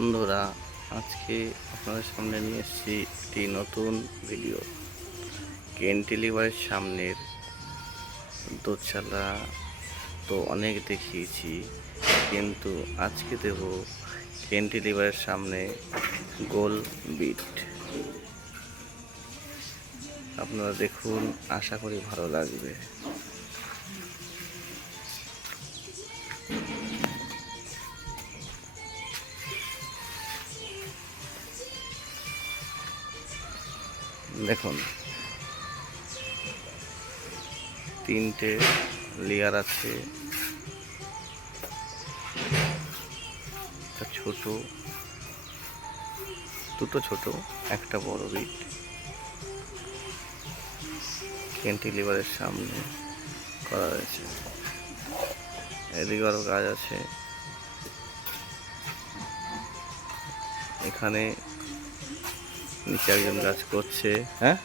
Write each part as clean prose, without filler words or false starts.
বন্ধুরা, আজকে আপনাদের সামনে নিয়ে এসেছি একটি নতুন ভিডিও। ক্যান্টিলিভারের সামনের দোচালা তো অনেক দেখিয়েছি, কিন্তু আজকে দেব ক্যান্টিলিভারের সামনে গোল বিট। আপনারা দেখুন, আশা করি ভালো লাগবে। দেখুন, তিনটে লেয়ার আছে, একটা ছোট, দুটো ছোট, একটা বড় বিট ক্যান্টিলিভারের সামনে করা হয়েছে। এদিকে আরও গাছ আছে। এখানে নিচে একজন কাজ করছে। হ্যাঁ,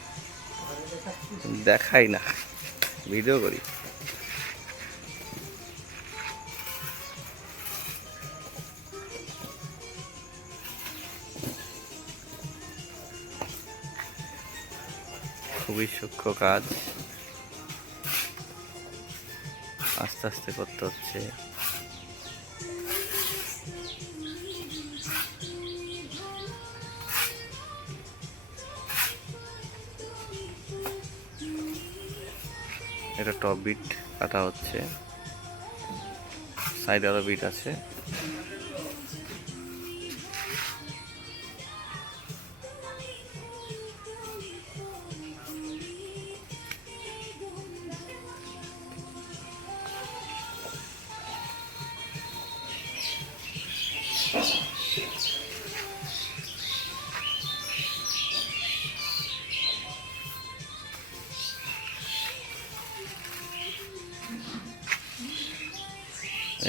দেখাই না, ভিডিও করি। খুবই সূক্ষ্ম কাজ, আস্তে আস্তে করতে হচ্ছে। এটা টপ বিট কাটা হচ্ছে, সাইডে আরো বিট আছে।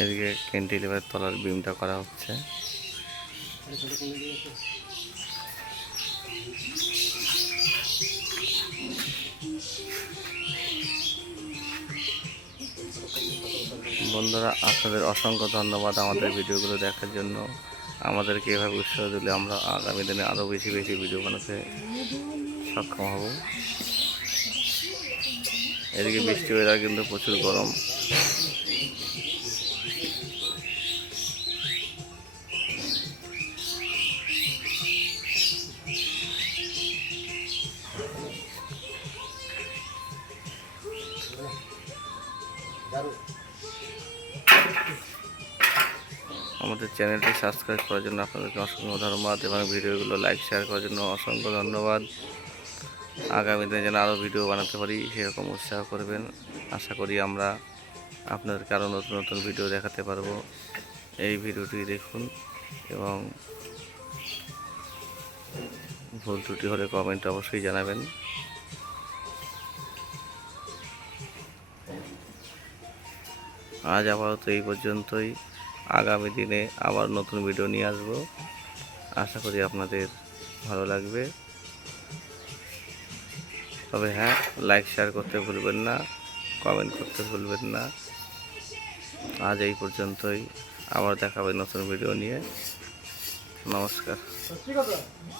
এদিকে ক্যান্টিলিভার তলার বিমটা করা হচ্ছে। বন্ধুরা, আপনাদের অসংখ্য ধন্যবাদ আমাদের ভিডিওগুলো দেখার জন্য। আমাদেরকে এভাবে উৎসাহ দিলে আমরা আগামী দিনে আরও বেশি বেশি ভিডিও বানাতে সক্ষম হব। এদিকে বৃষ্টি ওয়েদার, কিন্তু প্রচুর গরম। আমাদের চ্যানেলটি সাবস্ক্রাইব করার জন্য আপনাদেরকে অসংখ্য ধন্যবাদ, এবং ভিডিওগুলো লাইক শেয়ার করার জন্য অসংখ্য ধন্যবাদ। আগামী দিনে যেন আরও ভিডিও বানাতে পারি সেরকম উৎসাহ করবেন। আশা করি আমরা আপনাদেরকে আরও নতুন নতুন ভিডিও দেখাতে পারবো। এই ভিডিওটি দেখুন, এবং ভুল ত্রুটি হলে কমেন্টে অবশ্যই জানাবেন। আজ আপাতত এই পর্যন্তই। আগামী দিনে আবার নতুন ভিডিও নিয়ে আসব। আশা করি আপনাদের ভালো লাগবে। তবে হ্যাঁ, লাইক শেয়ার করতে ভুলবেন না, কমেন্ট করতে ভুলবেন না। আজ এই পর্যন্তই, আবার দেখা হবে নতুন ভিডিও নিয়ে। নমস্কার।